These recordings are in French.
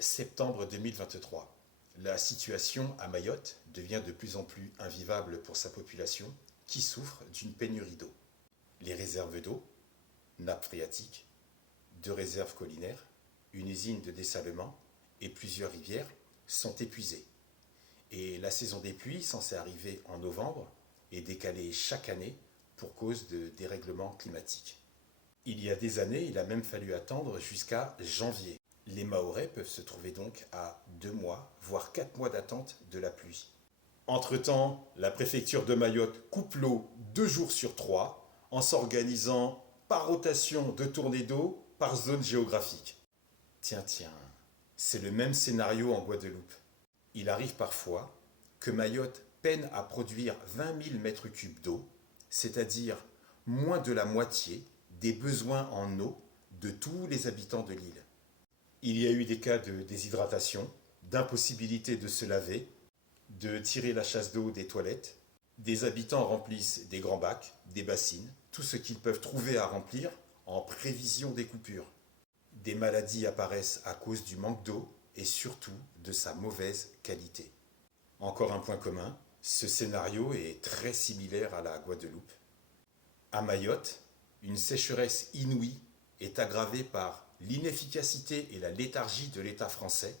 Septembre 2023. La situation à Mayotte devient de plus en plus invivable pour sa population qui souffre d'une pénurie d'eau. Les réserves d'eau, nappes phréatiques, deux réserves collinaires, une usine de dessalement et plusieurs rivières sont épuisées. Et la saison des pluies, censée arriver en novembre, est décalée chaque année pour cause de dérèglements climatiques. Il y a des années, il a même fallu attendre jusqu'à janvier. Les Mahorais peuvent se trouver donc à 2 mois, voire 4 mois d'attente de la pluie. Entre-temps, la préfecture de Mayotte coupe l'eau 2 jours sur 3 en s'organisant par rotation de tournées d'eau par zone géographique. Tiens, c'est le même scénario en Guadeloupe. Il arrive parfois que Mayotte peine à produire 20 000 mètres cubes d'eau, c'est-à-dire moins de la moitié des besoins en eau de tous les habitants de l'île. Il y a eu des cas de déshydratation, d'impossibilité de se laver, de tirer la chasse d'eau des toilettes. Des habitants remplissent des grands bacs, des bassines, tout ce qu'ils peuvent trouver à remplir en prévision des coupures. Des maladies apparaissent à cause du manque d'eau et surtout de sa mauvaise qualité. Encore un point commun, ce scénario est très similaire à la Guadeloupe. À Mayotte, une sécheresse inouïe est aggravée par l'inefficacité et la léthargie de l'État français,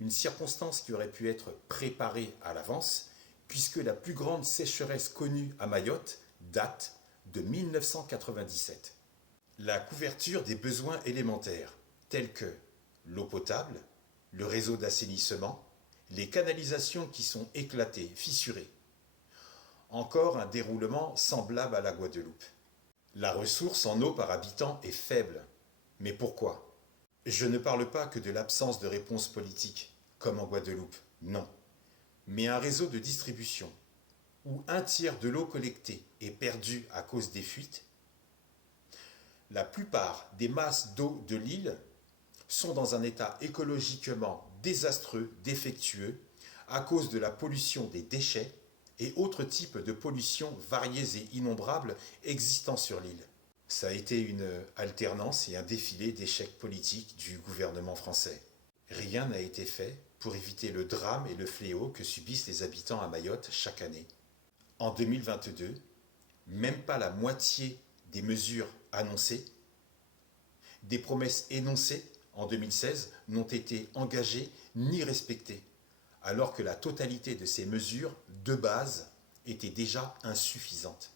une circonstance qui aurait pu être préparée à l'avance, puisque la plus grande sécheresse connue à Mayotte date de 1997. La couverture des besoins élémentaires, tels que l'eau potable, le réseau d'assainissement, les canalisations qui sont éclatées, fissurées. Encore un déroulement semblable à la Guadeloupe. La ressource en eau par habitant est faible. Mais pourquoi? Je ne parle pas que de l'absence de réponse politique, comme en Guadeloupe, non. Mais un réseau de distribution, où un tiers de l'eau collectée est perdue à cause des fuites. La plupart des masses d'eau de l'île sont dans un état écologiquement désastreux, défectueux, à cause de la pollution des déchets et autres types de pollutions variées et innombrables existant sur l'île. Ça a été une alternance et un défilé d'échecs politiques du gouvernement français. Rien n'a été fait pour éviter le drame et le fléau que subissent les habitants à Mayotte chaque année. En 2022, même pas la moitié des mesures annoncées, des promesses énoncées en 2016 n'ont été engagées ni respectées, alors que la totalité de ces mesures de base était déjà insuffisante.